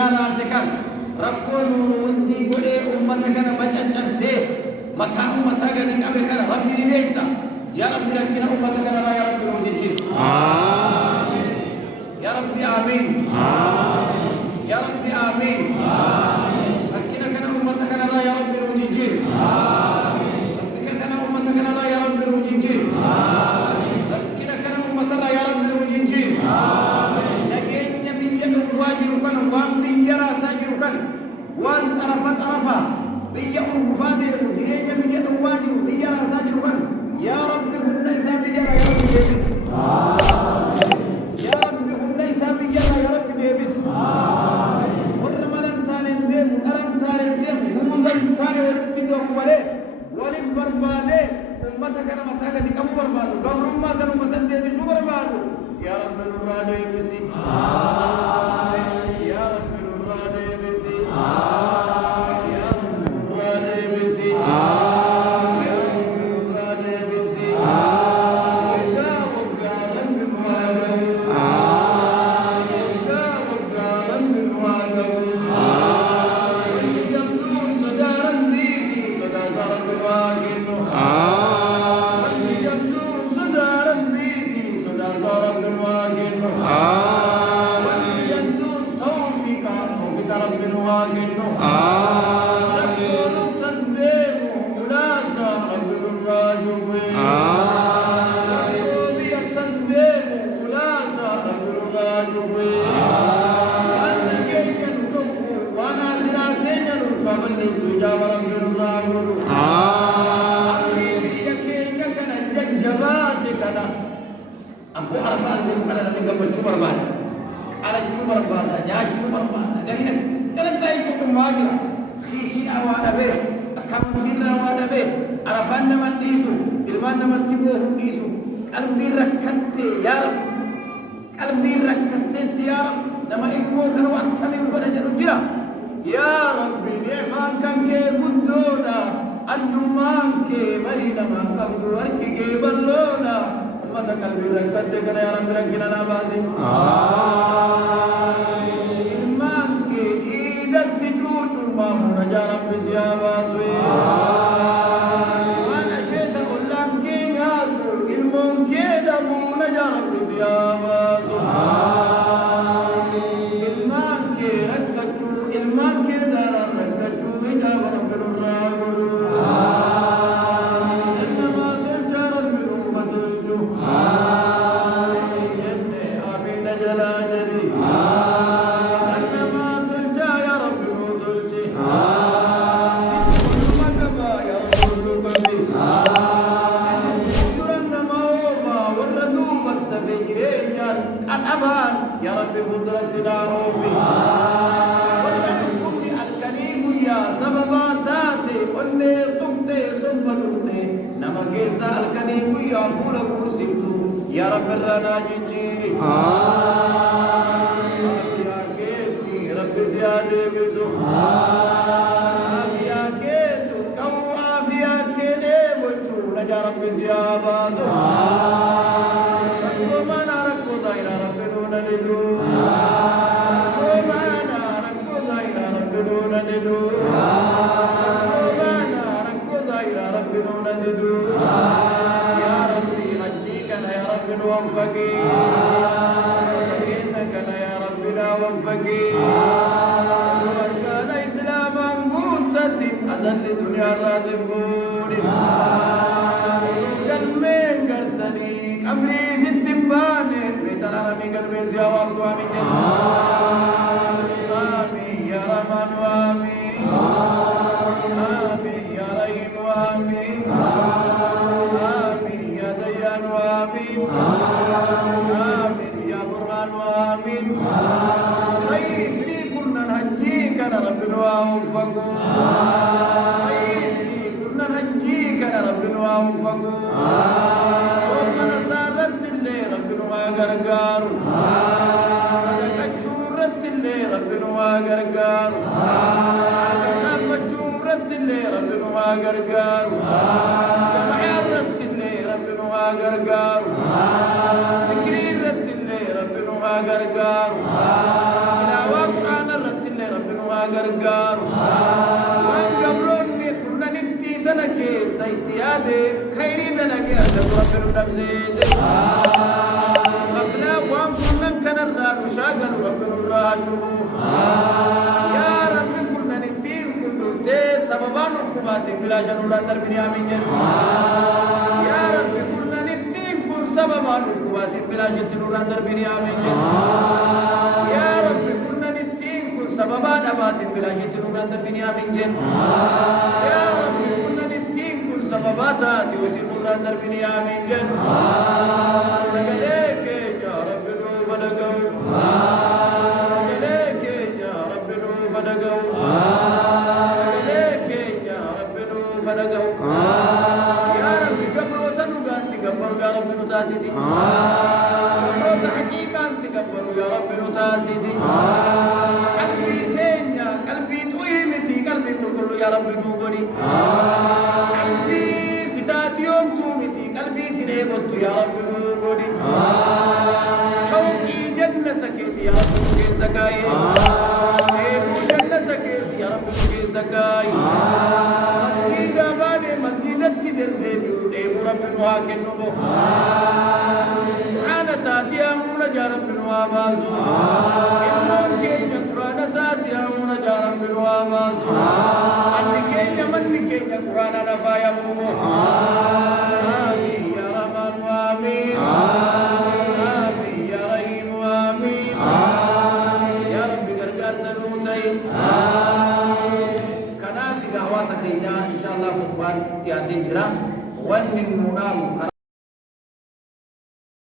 راسكان ركون ودي قولي أمتك أنا بجأجر سيف متى أمتك أنا أبيك أنا ربي لبيتا يا ربي لكنا أمتك أنا لا يا ربي نوديجي آمين يا ربي آمين آمين يا ربي آمين آمين لكنا كنا أمتك أنا لا يا ربي نوديجي آمين لكنا كنا أمتك أنا لا يا ربي نوديجي آمين لكنا كنا أمتك لا يا ربي نوديجي آمين لكن نبي واجر كان وان بيجرا ساجر كان وان طرفا بيجا الوفاده مدينه بيجا واجر بيجرا ساجر كان يا رب هم ليس بيجرا يا رب ديبس يا رب هم ليس بيجرا يا رب ديبس ورملن تانين ديم قرن تانين ديم ولن تاني ولتدو ولن برباده امتك انا متى دي كم بربادو قبر ما تنو متى ديبس شو بربادو يا رب نور ديبس يا رب نور ديبس يا رب نور ديبس يا رب نور ديبس يا وقارن بالوالو يا وقارن بالوالو واللي جمدون صدارا بيكي صدا صار بالواقن واللي جمدون صدارا بيكي صدا صار بالواقن رب الواقن رب التنديم ولاسا رب الراجو رب التنديم ولاسا رب الراجو وانا جيجا نقوم وانا خلاتين نركب النسوجا رب الراجو أمي بيا كيجا كان الجنجبات كان أبو عرفات لمكان لم يقبل جمر بعد على الجمر بعد يا جمر بعد قرينا كلام تايكو ماجرا خيشين أوانا به أكاونتين أوانا به عرفان من ديسو إلمان من تبوه ديسو قلبي ركنت يا رب قلبي ركنت يا رب لما إلمو كانوا أكمل قد جرجرا يا ربي نعمان كان كي قدونا الجمان كي مرينا ما قبدو أركي كي بلونا أمتا قلبي ركنت كنا يا رب ركنا ناباسي نجا رب سيابا سوي وانا شيت قلان كي ناتو المون كي دمو نجا رب سيابا سوي المان كي ركتشو المان كي دارا ركتشو إجاب رب الراغلو سنما تلجا رب الوفتلجو جنة آمين نجلا جدي يا رب فضلتنا روفي ولنكن الكريم يا سبباتاتي قلني طمتي سنبتني نما كيسا الكريم يا فول كرسيتو يا رب الرنا جنجيري آفيا كيتي رب زيادة بزو آفيا كيتو كو آفيا كيني بچو نجا رب زيادة بزو يا ربي نجيكنا يا رب نوفقي إنك يا ربنا وفقي واركان إسلام مدتي أزل دنيا الرازقون قلبين قرتني أمري ستبان بيت العربي قلبين سيواب وامين آمين يا رحمن وآمين آمين يا رحيم وآمين آمين يا ديان وآمين آمين يا برهان وآمين خير لي كنا نهجيك أنا ربنا ووفقوا خير لي كنا نهجيك أنا ربنا ووفقوا صوم نسارت اللي ربنا وغرقاروا صدقة شورت اللي ربنا وغرقاروا اللي ربنا وغرقاروا جمعية رت اللي ربنا وغرقاروا فكري رت اللي ربنا وغرقاروا تلاوة قرآن رت غرغار وان قبروني كنا نتي تنكي سيتيادي خيري دلقي أدب ربنا نبزيز غفلا وان كنا كنرى نشاقن ربنا الراجو يا ربي كنا نتي كنا سببان الكبات بلا شنور اندر بني آمين يا ربي كنا نتي كن سببان الكبات بلا شنور اندر بني آمين يا ربي كنا نتي كن سببان أبات بلا شنور اندر بني آمين يا ربي كنا نتي كن سببات آتي نور اندر بني آمين سجليك يا ربي نو فدقو سجليك يا ربي نو فدقو فلقوا يا ربي قبروا تنقان سيقبروا يا ربي نتاسيسي قبروا تحقيقان سيقبروا يا ربي نتاسيسي قلبي تينيا قلبي تويمتي قلبي كل يا ربي نوبني قلبي فتات يوم تومتي قلبي سنيبت يا ربي نوبني شوقي جنتك يا ربي نوبني زكاي جنتك يا ربي نوبني زكاي مسجدتي دندبي وديم ربنا واكنبو قرآن تاتي أمونا جا ربنا وابازو إنهم كينيا قرآن تاتي أمونا جا ربنا وابازو أني كينيا من كينيا قرآن نفايا مبو آمين يا رحمن وآمين آمين يا رحيم وآمين يا ربي قرقار سنوتين كنافي قهوة سخينيا إن شاء الله خطبان ياتين جرا ونن نونام